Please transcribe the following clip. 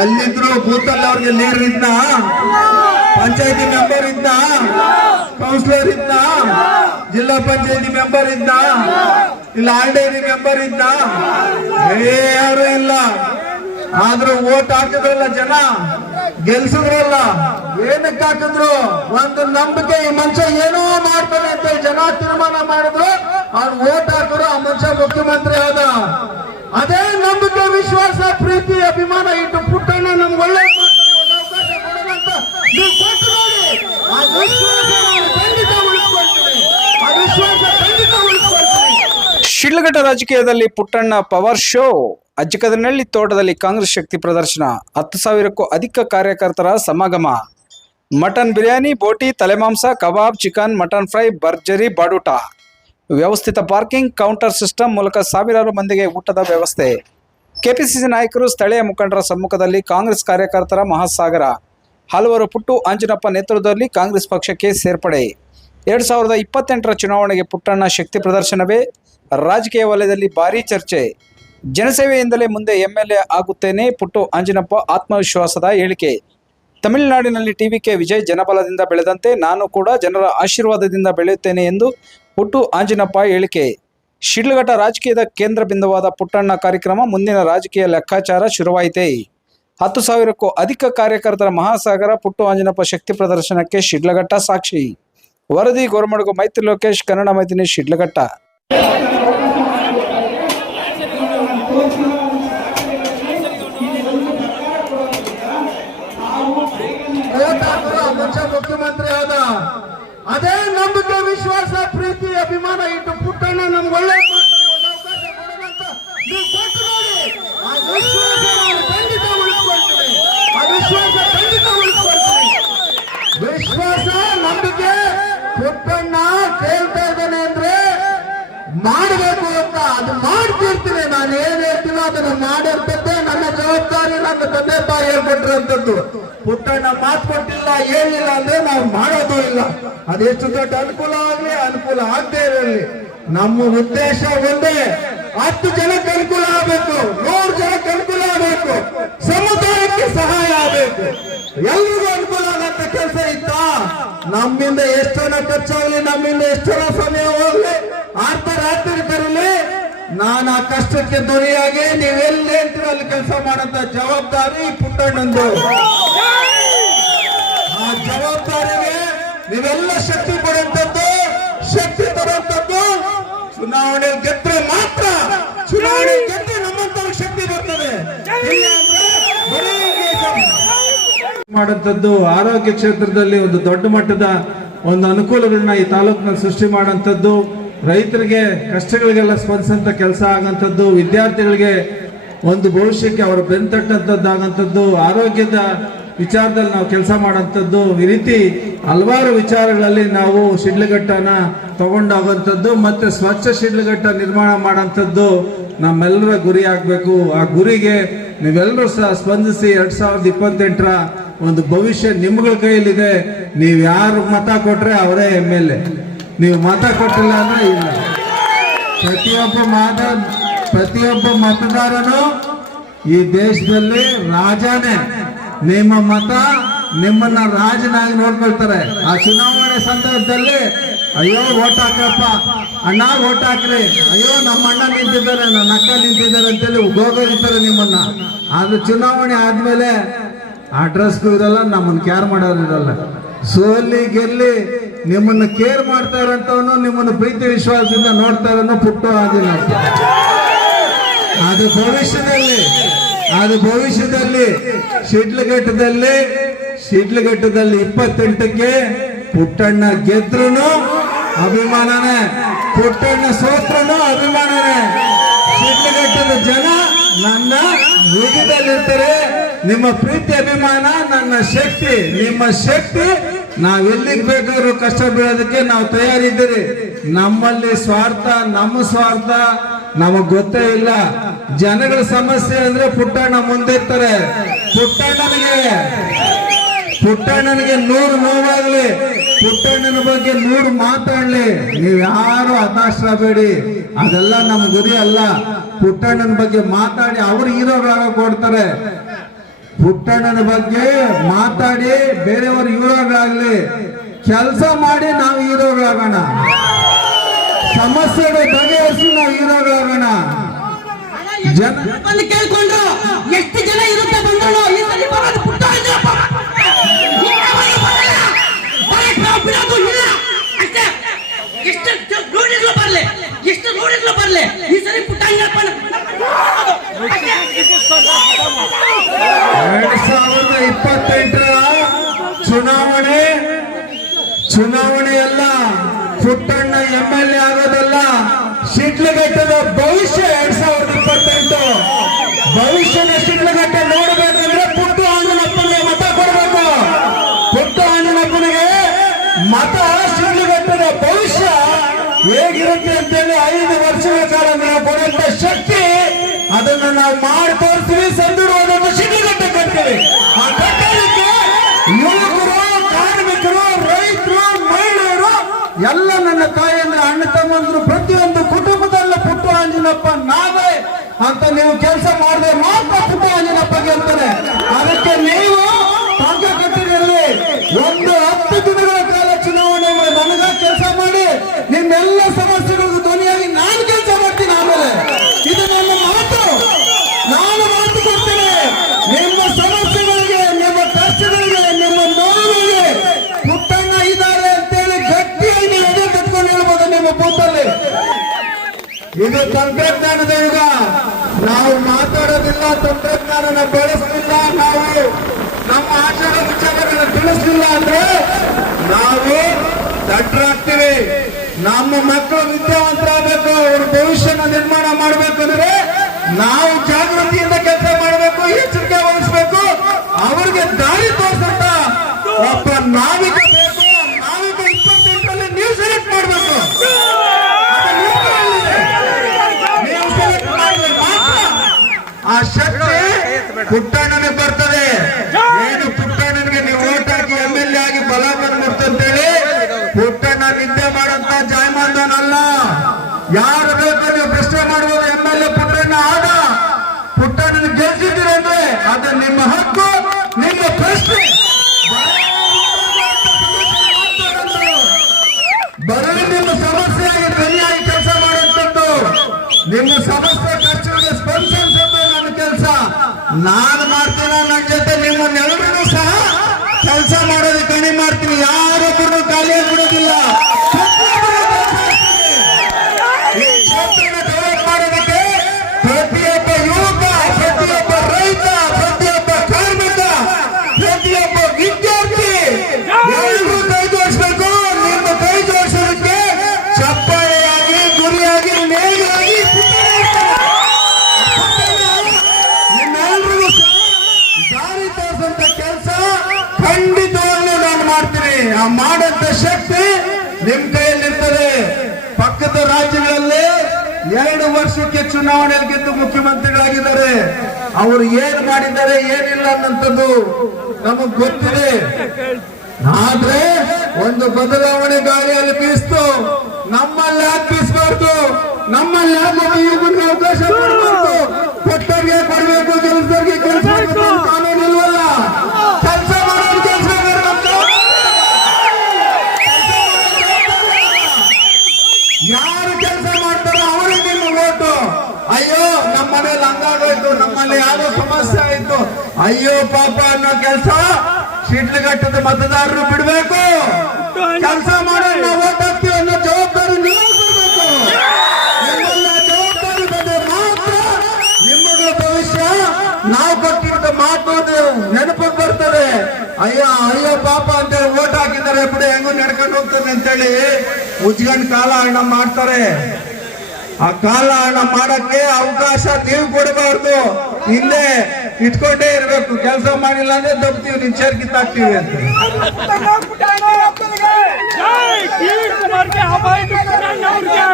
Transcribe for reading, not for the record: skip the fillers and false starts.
ಎಲ್ಲಿದ್ರು ಬೂತಲ್ಲಿ ಅವ್ರಿಗೆ ಲೀಡರ್ ಇದ್ನ, ಪಂಚಾಯತಿ ಮೆಂಬರ್ ಇದ್ನ, ಕೌನ್ಸಿಲರ್ ಇದ್ನ, ಜಿಲ್ಲಾ ಪಂಚಾಯತಿ ಮೆಂಬರ್ ಇದ್ನ, ಇಲ್ಲ RDI ಮೆಂಬರ್ ಇದ್ನ, ಯಾರು ಇಲ್ಲ. ಆದ್ರೂ ಓಟ್ ಹಾಕಿದ್ರಲ್ಲ ಜನ, ಗೆಲ್ಸಿದ್ರಲ್ಲ. ಏನಕ್ಕೆ ಹಾಕಿದ್ರು? ಒಂದು ನಂಬಿಕೆ, ಈ ಮನುಷ್ಯ ಏನೋ ಮಾಡ್ತಾನೆ ಅಂತ ಜನ ತೀರ್ಮಾನ ಮಾಡಿದ್ರು, ಅವ್ರು ಓಟ್ ಹಾಕಿದ್ರು, ಆ ಮನುಷ್ಯ ಮುಖ್ಯಮಂತ್ರಿ ಆದ. ಅದೇ ನಂಬಿಕೆ, ವಿಶ್ವಾಸ, ಪ್ರೀತಿ, ಅಭಿಮಾನ ಇಟ್ಟು ಪುಟ್ಟಣ್ಣ ನಮ್ಗೆ ಒಳ್ಳೆ ಅವಕಾಶ ಕೊಡೋದಂತ ನೀವು ಕೊಟ್ಟು ನೋಡಿ. ಆ ವಿಶ್ವಾಸ ಖಂಡಿತ ಉಳಿಸ್ಕೊಳ್ತೀವಿ, ಆ ವಿಶ್ವಾಸ ಖಂಡಿತ ಉಳಿಸ್ಕೊಳ್ತೀವಿ. ಶಿಡ್ಲಘಟ್ಟ ರಾಜಕೀಯದಲ್ಲಿ ಪುಟ್ಟಣ್ಣ ಪವರ್ ಶೋ. ಅಜ್ಜಕದನಹಳ್ಳಿ ತೋಟದಲ್ಲಿ ಕಾಂಗ್ರೆಸ್ ಶಕ್ತಿ ಪ್ರದರ್ಶನ. 10,000ಕ್ಕೂ ಅಧಿಕ ಕಾರ್ಯಕರ್ತರ ಸಮಾಗಮ. ಮಟನ್ ಬಿರಿಯಾನಿ, ಬೋಟಿ, ತಲೆಮಾಂಸ, ಕಬಾಬ್, ಚಿಕನ್, ಮಟನ್ ಫ್ರೈ, ಭರ್ಜರಿ ಬಾಡೂಟ. ವ್ಯವಸ್ಥಿತ ಪಾರ್ಕಿಂಗ್, ಕೌಂಟರ್ ಸಿಸ್ಟಮ್ ಮೂಲಕ ಸಾವಿರಾರು ಮಂದಿಗೆ ಊಟದ ವ್ಯವಸ್ಥೆ. ಕೆಪಿಸಿಸಿ ನಾಯಕರು, ಸ್ಥಳೀಯ ಮುಖಂಡರ ಸಮ್ಮುಖದಲ್ಲಿ ಕಾಂಗ್ರೆಸ್ ಕಾರ್ಯಕರ್ತರ ಮಹಾಸಾಗರ. ಹಲವರು ಪುಟ್ಟು ಆಂಜನಪ್ಪ ನೇತೃತ್ವದಲ್ಲಿ ಕಾಂಗ್ರೆಸ್ ಪಕ್ಷಕ್ಕೆ ಸೇರ್ಪಡೆ. 2028ರ ಚುನಾವಣೆಗೆ ಪುಟ್ಟಣ್ಣ ಶಕ್ತಿ ಪ್ರದರ್ಶನವೇ ರಾಜಕೀಯ ವಲಯದಲ್ಲಿ ಭಾರೀ ಚರ್ಚೆ. ಜನಸೇವೆಯಿಂದಲೇ ಮುಂದೆ MLA ಆಗುತ್ತೇನೆ, ಪುಟ್ಟು ಆಂಜನಪ್ಪ ಆತ್ಮವಿಶ್ವಾಸದ ಹೇಳಿಕೆ. ತಮಿಳುನಾಡಿನಲ್ಲಿ TVK ವಿಜಯ್ ಜನಬಲದಿಂದ ಬೆಳೆದಂತೆ ನಾನು ಕೂಡ ಜನರ ಆಶೀರ್ವಾದದಿಂದ ಬೆಳೆಯುತ್ತೇನೆ ಎಂದು ಪುಟ್ಟು ಆಂಜನಪ್ಪ ಹೇಳಿಕೆ. ಶಿಡ್ಲಘಟ್ಟ ರಾಜಕೀಯದ ಕೇಂದ್ರ ಬಿಂದುವಾದ ಪುಟ್ಟಣ್ಣ ಕಾರ್ಯಕ್ರಮ ಮುಂದಿನ ರಾಜಕೀಯ ಲೆಕ್ಕಾಚಾರ ಶುರುವಾಯಿತೆ. 10,000ಕ್ಕೂ ಅಧಿಕ ಕಾರ್ಯಕರ್ತರ ಮಹಾಸಾಗರ. ಪುಟ್ಟು ಆಂಜನಪ್ಪ ಶಕ್ತಿ ಪ್ರದರ್ಶನಕ್ಕೆ ಶಿಡ್ಲಘಟ್ಟ ಸಾಕ್ಷಿ. ವರದಿ ಗೋರಮಡುಗು ಮೈತ್ರಿ ಲೋಕೇಶ್, ಕನ್ನಡ ಮೈತ್ರಿ, ಶಿಡ್ಲಘಟ್ಟ. ಮುಖ್ಯಮಂತ್ರಿ ಆದ. ಅದೇ ನಂಬಿಕೆ, ವಿಶ್ವಾಸ, ಪ್ರೀತಿ, ಅಭಿಮಾನ ಇಟ್ಟು ಪುಟ್ಟಣ್ಣ ನಮ್ಗೆ ಒಳ್ಳೆ ಅವಕಾಶ ಕೊಡೋದಂತ ನೀವು ಕೊಟ್ಟು ನೋಡಿ. ಆ ವಿಶ್ವಾಸ ಖಂಡಿತ ಉಳಿಸ್ಕೊಳ್ತೀವಿ, ಆ ವಿಶ್ವಾಸ ಖಂಡಿತ ಉಳಿಸ್ಕೊಳ್ತೀವಿ. ವಿಶ್ವಾಸ, ನಂಬಿಕೆ. ಪುಟ್ಟಣ್ಣ ಕೇಳ್ತಾ ಇದ್ದಾನೆ ಅಂದ್ರೆ ಮಾಡಬೇಕು ಅಂತ, ಅದು ಮಾಡ್ತಿರ್ತೀನಿ. ನಾನು ಏನ್ ಹೇಳ್ತೀನೋ ಅದನ್ನ ಮಾಡಿರ್ತದ್ದೇ ನನ್ನ ಜವಾಬ್ದಾರಿ. ನನ್ನ ತಂದೆ ತಾಯಿ ಹೇಳ್ಕೊಟ್ಟಿರೋಂಥದ್ದು. ಪುಟ್ಟಣ್ಣ ಮಾತು ಕೊಟ್ಟಿಲ್ಲ, ಹೇಳಿಲ್ಲ ಅಂದ್ರೆ ನಾವು ಮಾಡೋದು ಇಲ್ಲ. ಅದೆಷ್ಟು ದೊಡ್ಡ ಅನುಕೂಲ ಆಗ್ಲಿ, ಅನುಕೂಲ ಆಗದೆ ಇರಲಿ, ನಮ್ಮ ಉದ್ದೇಶ ಒಂದೇ. 10 ಜನಕ್ಕೆ ಅನುಕೂಲ ಆಗಬೇಕು, 100 ಜನಕ್ಕೆ ಅನುಕೂಲ ಆಗಬೇಕು, ಸಮುದಾಯಕ್ಕೆ ಸಹಾಯ ಆಗಬೇಕು, ಎಲ್ರಿಗೂ ಅನುಕೂಲ ಆಗಂತ ಕೆಲಸ ಇತ್ತ. ನಮ್ಮಿಂದ ಎಷ್ಟನ ಖರ್ಚಾಗಲಿ, ನಮ್ಮಿಂದ ಎಷ್ಟನ ಸಮಯ ಹೋಗ್ಲಿ, ಅರ್ಧ ರಾತ್ರಿ ಬರಲಿ, ನಾನು ಆ ಕಷ್ಟಕ್ಕೆ ಧ್ವನಿಯಾಗಿ ನೀವೆಲ್ಲಿ ಹೇಳ್ತೀರೋ ಅಲ್ಲಿ ಕೆಲಸ ಮಾಡಂತ ಜವಾಬ್ದಾರಿ ಪುಟ್ಟಣ್ಣಂದು. ಆ ಜವಾಬ್ದಾರಿಗೆ ನೀವೆಲ್ಲ ಶಕ್ತಿ ಕೊಡುವಂಥದ್ದು, ಶಕ್ತಿ ತರುವಂಥದ್ದು. ಚುನಾವಣೆ ಗೆದ್ರೆ ಮಾತ್ರ, ಚುನಾವಣೆ ಗೆದ್ರೆ ನಮ್ಮಂತ ಶಕ್ತಿ ಬರ್ತದೆ. ಮಾಡುವಂಥದ್ದು ಆರೋಗ್ಯ ಕ್ಷೇತ್ರದಲ್ಲಿ ಒಂದು ದೊಡ್ಡ ಮಟ್ಟದ ಒಂದು ಅನುಕೂಲಗಳನ್ನ ಈ ತಾಲೂಕಿನಲ್ಲಿ ಸೃಷ್ಟಿ ಮಾಡುವಂಥದ್ದು. ರೈತರಿಗೆ ಕಷ್ಟಗಳಿಗೆಲ್ಲ ಸ್ಪಂದಿಸಂತ ಕೆಲಸ ಆಗಂಥದ್ದು. ವಿದ್ಯಾರ್ಥಿಗಳಿಗೆ ಒಂದು ಭವಿಷ್ಯಕ್ಕೆ ಅವರು ಬೆಂತಟ್ಟಂಥದ್ದಾಗಂಥದ್ದು. ಆರೋಗ್ಯದ ವಿಚಾರದಲ್ಲಿ ನಾವು ಕೆಲಸ ಮಾಡೋಂಥದ್ದು. ಈ ರೀತಿ ಹಲವಾರು ವಿಚಾರಗಳಲ್ಲಿ ನಾವು ಶಿಡ್ಲಘಟ್ಟನ ತಗೊಂಡೋಗುವಂಥದ್ದು ಮತ್ತೆ ಸ್ವಚ್ಛ ಶಿಡ್ಲಘಟ್ಟ ನಿರ್ಮಾಣ ಮಾಡೋಂಥದ್ದು ನಮ್ಮೆಲ್ಲರ ಗುರಿ ಆಗಬೇಕು. ಆ ಗುರಿಗೆ ನೀವೆಲ್ಲರೂ ಸಹ ಸ್ಪಂದಿಸಿ 2028ರ ಒಂದು ಭವಿಷ್ಯ ನಿಮ್ಗಳ ಕೈಯಲ್ಲಿದೆ. ನೀವು ಯಾರು ಮತ ಕೊಟ್ರೆ ಅವರೇ MLA. ನೀವು ಮತ ಕೊಟ್ಟಿಲ್ಲ ಅಂದ್ರೆ ಇಲ್ಲ. ಪ್ರತಿಯೊಬ್ಬ ಮತದಾರನು ಈ ದೇಶದಲ್ಲಿ ರಾಜನೇ. ನಿಮ್ಮ ಮತ ನಿಮ್ಮನ್ನ ರಾಜನಾಗಿ ನೋಡ್ಕೊಳ್ತಾರೆ. ಆ ಚುನಾವಣೆ ಸಂದರ್ಭದಲ್ಲಿ ಅಯ್ಯೋ ಓಟ್ ಹಾಕಪ್ಪ ಅಣ್ಣ, ಓಟ್ ಹಾಕ್ರಿ, ಅಯ್ಯೋ ನಮ್ಮ ಅಣ್ಣ ನಿಂತಿದ್ದಾರೆ, ನನ್ನ ಅಕ್ಕ ನಿಂತಿದ್ದಾರೆ ಅಂತೇಳಿ ಹೋಗೋದಿರ್ತಾರೆ ನಿಮ್ಮನ್ನ. ಆದ್ರೆ ಚುನಾವಣೆ ಆದ್ಮೇಲೆ ಅಡ್ರೆಸ್ಗೂ ಇರಲ್ಲ, ನಮ್ಮನ್ನ ಕೇರ್ ಮಾಡೋದಿರಲ್ಲ. ಸೋಲಿ ಗೆಲ್ಲಿ ನಿಮ್ಮನ್ನ ಕೇರ್ ಮಾಡ್ತಾ ಇರೋಂಥವನು, ನಿಮ್ಮನ್ನು ಪ್ರೀತಿ ವಿಶ್ವಾಸದಿಂದ ನೋಡ್ತಾ ಇರೋನು ಪುಟ್ಟು ಆಂಜನಪ್ಪ. ಅದು ಭವಿಷ್ಯದಲ್ಲಿ ಶಿಡ್ಲಘಟ್ಟದಲ್ಲಿ 28ಕ್ಕೆ ಪುಟ್ಟಣ್ಣ ಗೆದ್ರುನು ಅಭಿಮಾನನೇ, ಪುಟ್ಟಣ್ಣ ಸೋತ್ರನು ಅಭಿಮಾನನೇ. ಶಿಡ್ಲಘಟ್ಟದ ಜನ ನನ್ನ ಹೃದಯದಲ್ಲಿರ್ತಾರೆ. ನಿಮ್ಮ ಪ್ರೀತಿ ಅಭಿಮಾನ ನನ್ನ ಶಕ್ತಿ, ನಿಮ್ಮ ಶಕ್ತಿ. ನಾವೆಲ್ಲಿಗೆ ಬೇಕಾದ್ರೂ ಕಷ್ಟ ಬೀಳೋದಕ್ಕೆ ನಾವು ತಯಾರಿದ್ದೀರಿ. ನಮ್ಮಲ್ಲಿ ಸ್ವಾರ್ಥ, ನಮ್ಮ ಸ್ವಾರ್ಥ ನಮಗ್ ಗೊತ್ತೇ ಇಲ್ಲ. ಜನಗಳ ಸಮಸ್ಯೆ ಅಂದ್ರೆ ಪುಟ್ಟಣ್ಣ ಮುಂದಿರ್ತಾರೆ. ಪುಟ್ಟಣ್ಣನಿಗೆ 100 ನೋವಾಗ್ಲಿ, ಪುಟ್ಟಣ್ಣನ ಬಗ್ಗೆ 100 ಮಾತಾಡ್ಲಿ, ನೀವ್ ಯಾರು ಹತಾಶರಾಗಬೇಡಿ. ಅದೆಲ್ಲ ನಮ್ ಗುರಿ ಅಲ್ಲ. ಪುಟ್ಟಣ್ಣನ ಬಗ್ಗೆ ಮಾತಾಡಿ ಅವ್ರು ಹೀರೋಗಳಾಗ ಕೊಡ್ತಾರೆ. ಪುಟ್ಟಣ್ಣನ ಬಗ್ಗೆ ಮಾತಾಡಿ ಬೇರೆಯವರು ಹೀರೋಗಳಾಗ್ಲಿ, ಕೆಲಸ ಮಾಡಿ ನಾವು ಹೀರೋಗಳಾಗೋಣ, ಸಮಸ್ಯೆಗಳು ಬಗೆಹರಿಸಿ ನಾವು ಹೀರೋಗಳಾಗೋಣ. ಬಂದು ಕೇಳ್ಕೊಂಡ್ರು ಎಷ್ಟು ಜನ ಇರುತ್ತೆ ಬಂದ್ರು ಈ ಸಲ ಬರೋದು ಪುಟ್ಟ ಅಂಜನಪ್ಪ. ಬಿಡೋದು ಇಲ್ಲ ಅಷ್ಟೇ. ಎಷ್ಟು ನೋಡಿದ್ಲು ಬರ್ಲೆ, ಎಷ್ಟು ನೋಡಿದ್ಲು ಬರ್ಲೆ, ಈ ಸರಿ ಪುಟ್ಟ ಅಂಜನಪ್ಪ 2028 ಚುನಾವಣೆ ಎಲ್ಲ ಪುಟ್ಟಣ್ಣ MLA ಆಗೋದಲ್ಲ, ಶಿಡ್ಲಘಟ್ಟದ ಭವಿಷ್ಯ. 2028 ಭವಿಷ್ಯದ ಶಿಡ್ಲಘಟ್ಟ ನೋಡಬೇಕಂದ್ರೆ ಪುಟ್ಟ ಆಂಜನಪ್ಪನಿಗೆ ಮತ ಕೊಡಬೇಕು. ಪುಟ್ಟ ಆಂಜನಪ್ಪನಿಗೆ ಮತ ಶಿಡ್ಲಘಟ್ಟದ ಭವಿಷ್ಯ ಹೇಗಿರುತ್ತೆ ಅಂತೇಳಿ 5 ವರ್ಷಗಳ ಕಾಲ ನಾವು ಕೊಡುವಂತ ಶಕ್ತಿ, ಅದನ್ನು ನಾವು ಮಾಡಿ ತೋರಿಸ್ತೀವಿ. ಸಂದೂರವಾದ ಶಿಡ್ಲಘಟ್ಟ ಕಟ್ತೀವಿ. ಆ ಕಟ್ಟಲಿಕ್ಕೆ ಯುವಕರು, ಕಾರ್ಮಿಕರು, ರೈತರು, ಮಹಿಳೆಯರು ಎಲ್ಲ ನನ್ನ ತಾಯಿಯಂದ್ರೆ ಅಣ್ಣ ತಮ್ಮಂದ್ರು ಪ್ರತಿಯೊಂದು ಕುಟುಂಬದಲ್ಲೂ ಪುಟ್ಟ ಆಂಜನಪ್ಪ ನಾವೇ ಅಂತ ನೀವು ಕೆಲಸ ಮಾಡಿದ್ರೆ ಮಾತ್ರ ಪುಟ್ಟ ಆಂಜನಪ್ಪ ಗೆಲ್ತಾರೆ. ಅದಕ್ಕೆ ನೀವು ತಾಕಕಟ್ಟಿನಲ್ಲಿ 10 ದಿನಗಳ ಕಾಲ ಚುನಾವಣೆ ನನಗ ಕೆಲಸ ಮಾಡಿ ನಿಮ್ಮೆಲ್ಲ ಸಮಸ್ಯೆಗಳಿಗೂ ಧ್ವನಿಯಾಗಿ ನಾನು ಕೆಲಸ ಮಾಡ್ತೀನಿ. ಆಮೇಲೆ ಇದು ನನ್ನ ಮಾತು, ನಾನು ಮಾತು ಕೊಡ್ತೇನೆ. ನಿಮ್ಮ ಸಮಸ್ಯೆಗಳಿಗೆ, ನಿಮ್ಮ ಕಷ್ಟಗಳಿಗೆ, ನಿಮ್ಮ ನೋವಿಗೆ ಪುಟ್ಟಣ್ಣ ಇದ್ದಾರೆ ಅಂತೇಳಿ ಗಟ್ಟಿಯಾಗಿ ನೀವು ಎದೆ ಕಟ್ಕೊಂಡು ಹೇಳ್ಬೋದು ನಿಮ್ಮ ಬೂತಲ್ಲಿ. ಇದು ತಂತ್ರಜ್ಞಾನದ ಯುಗ. ನಾವು ಮಾತಾಡೋದಿಲ್ಲ, ತಂತ್ರಜ್ಞಾನನ ಬಳಸಲಿಲ್ಲ, ನಾವು ನಮ್ಮ ಆಚಾರ ವಿಚಾರಗಳನ್ನು ತಿಳಿಸಲಿಲ್ಲ ಅಂದ್ರೆ ನಾವು ದಡ್ಡರಾಗ್ತೀವಿ. ನಮ್ಮ ಮಕ್ಕಳು ವಿದ್ಯಾವಂತರಾಗಬೇಕು, ಅವ್ರ ಭವಿಷ್ಯನ ನಿರ್ಮಾಣ ಮಾಡಬೇಕಂದ್ರೆ ನಾವು ಜಾಗೃತಿಯಿಂದ ಕೆಲಸ ಮಾಡಬೇಕು, ಎಚ್ಚರಿಕೆ ವಹಿಸಬೇಕು. ಅವ್ರಿಗೆ ದಾರಿ ತೋರಿಸಂತ ಒಬ್ಬ ನಾವಿಕ ಬೇಕು. ನಾವಿಕ 28ರಲ್ಲಿ ನೀವು ಸೆಲೆಕ್ಟ್ ಮಾಡಬೇಕು. ಆ ಶಕ್ತಿ ಪುಟ್ಟಣ್ಣನಿಗೆ ಬರ್ತದೆ. ಏನು ಪುಟ್ಟಣ್ಣನಿಗೆ ನೀವು ಓಟ್ ಹಾಕಿ MLA ಆಗಿ ಬಲ ಬಂದ್ಬಿಡ್ತಂತೇಳಿ ಪುಟ್ಟಣ್ಣ ನಿದ್ದೆ ಮಾಡಂತ ಜಾಯಮಾನದವನಲ್ಲ. ಯಾರು ಬೇಕು ನೀವು ಪ್ರಶ್ನೆ ಮಾಡ್ಬೋದು. MLA ಪುಟ್ಟಣ್ಣ ಆದ, ಪುಟ್ಟಣ್ಣನ ಗೆಲ್ಸಿದ್ದೀರಿ ಅಂದ್ರೆ ಅದು ನಿಮ್ಮ ಹಕ್ಕು, ನಿಮ್ಮ ಪ್ರಶ್ನೆ. ಬರೀ ನಿಮ್ಮ ಸಮಸ್ಯೆಯಾಗಿ ಧ್ವನಿಯಾಗಿ ಕೆಲಸ ಮಾಡುವಂಥದ್ದು, ನಿಮ್ಮ ಸಮಸ್ಯೆ ಕಷ್ಟಗಳಿಗೆ ಸ್ಪಂದಿಸೋದು ನನ್ನ ಕೆಲಸ. ನಾನು ಮಾಡ್ತೀನ, ನನ್ನ ಜೊತೆ ನಿಮ್ಮನ್ನೆಲ್ಲರೂ ಸಹ ಕೆಲಸ ಮಾಡೋದಕ್ಕೆ ಕಣಿ ಮಾಡ್ತೀನಿ. ಯಾರೊಬ್ಬರು ಖಾಲಿಯಾಗಿ ಬಿಡೋದಿಲ್ಲ. ಈ ಕ್ಷೇತ್ರನ ಡೆವಲಪ್ ಮಾಡೋದಕ್ಕೆ ಪ್ರತಿಯೊಬ್ಬ ಯುವಕ, ಪ್ರತಿಯೊಬ್ಬ ರೈತ, ಪ್ರತಿಯೊಬ್ಬ ಕಾರ್ಮಿಕ, ಪ್ರತಿಯೊಬ್ಬ ವಿದ್ಯಾರ್ಥಿ ಎಲ್ಲರೂ ಕೈ ಜೋಡಿಸ್ಬೇಕು. ನಿಮ್ಮ ಕೈ ಜೋಡಿಸೋದಕ್ಕೆ ಚಪ್ಪಾಳೆಯಾಗಿ, ಗುರಿಯಾಗಿ, ನೇಗಿಯಾಗಿ ನಿಮ್ಮೆಲ್ಲರಿಗೂ ಸಹ ದಾರಿ ತೋರಿಸಂತ ಕೆಲಸ ಖಂಡಿತವಾಗ್ಲೂ ನಾನು ಮಾಡ್ತೀನಿ. ಆ ಮಾಡಂತ ಶಕ್ತಿ ನಿಮ್ ಕೈಯಲ್ಲಿರ್ತದೆ. ಪಕ್ಕದ ರಾಜ್ಯಗಳಲ್ಲಿ 2 ವರ್ಷಕ್ಕೆ ಚುನಾವಣೆಯಲ್ಲಿ ಗೆದ್ದು ಮುಖ್ಯಮಂತ್ರಿಗಳಾಗಿದ್ದಾರೆ. ಅವರು ಏನ್ ಮಾಡಿದ್ದಾರೆ, ಏನಿಲ್ಲ ಅನ್ನಂಥದ್ದು ನಮಗ್ ಗೊತ್ತಿದೆ. ಆದ್ರೆ ಒಂದು ಬದಲಾವಣೆ ಗಾಳಿಯಲ್ಲಿ ಬೀಸ್ತು. ನಮ್ಮಲ್ಲಿ ಯಾಕೆ ಬೀಸಬಾರ್ದು? ನಮ್ಮಲ್ಲಿ ಯಾಕೆ ಯುವಕರಿಗೆ ಅವಕಾಶ ಕೊಡಬಾರ್ದು? ಕೊಟ್ಟರಿಗೆ ಕೊಡಬೇಕು, ಕೆಲಸದವರಿಗೆ ಕೆಲಸ ಕಾನೂನು ಇಲ್ವಲ್ಲ. ಕೆಲಸ ಮಾಡೋದು ಕೆಲಸ ಯಾರು ಕೆಲಸ ಮಾಡ್ತಾರೋ ಅವರಿಗೆ ನಿಮ್ಮ ಓಟು. ಅಯ್ಯೋ ನಮ್ಮ ಮನೇಲಿ ಹಂಗಾಗೋಯ್ತು, ನಮ್ಮಲ್ಲಿ ಯಾವ್ದೋ ಸಮಸ್ಯೆ ಆಯ್ತು, ಅಯ್ಯೋ ಪಾಪ ಅನ್ನೋ ಕೆಲಸ ಶಿಡ್ಲಘಟ್ಟದ ಮತದಾರರು ಬಿಡ್ಬೇಕು. ಕೆಲಸ ಮಾಡೋ ನಾವು ಓಟ್ ಹಾಕ್ತೀವಿ ಅನ್ನೋ ಜವಾಬ್ದಾರಿ ನೀವು ಕೊಡ್ಬೇಕು. ನಿಮ್ಮೆಲ್ಲ ಜವಾಬ್ದಾರಿ ಬಂದ್ರೆ ಮಾತ್ರ ನಿಮ್ಮಗಳ ಭವಿಷ್ಯ ನಾವು ಕೊಟ್ಟಿದ್ದ ಮಾತು ನೆನಪಿಗೆ ಬರ್ತದೆ. ಅಯ್ಯೋ ಅಯ್ಯೋ ಪಾಪ ಅಂತೇಳಿ ಓಟ್ ಹಾಕಿದ್ದಾರೆ, ಬಿಡಿ ಹೆಂಗೋ ನಡ್ಕೊಂಡು ಹೋಗ್ತಾನೆ ಅಂತೇಳಿ ಉಜ್ಗಂಡ್ ಕಾಲ ಹಣ ಮಾಡ್ತಾರೆ. ಆ ಕಾಲ ಹಣ ಮಾಡಕ್ಕೆ ಅವಕಾಶ ನೀವು ಕೊಡಬಾರ್ದು. ಇಲ್ಲೇ ಇಟ್ಕೊಂಡೇ ಇರ್ಬೇಕು. ಕೆಲಸ ಮಾಡಿಲ್ಲ ಅಂದ್ರೆ ದಬ್ತೀವಿ, ನಿನ್ ಚೇರ್ ಕಿತ್ತಾಕ್ತೀವಿ ಅಂತ. ಜೈ ಕಿರಣ್ ಕುಮಾರ್ಗೆ, ಅಭಯ್ ಕಿರಣ್ ಅವ್ರಿಗೆ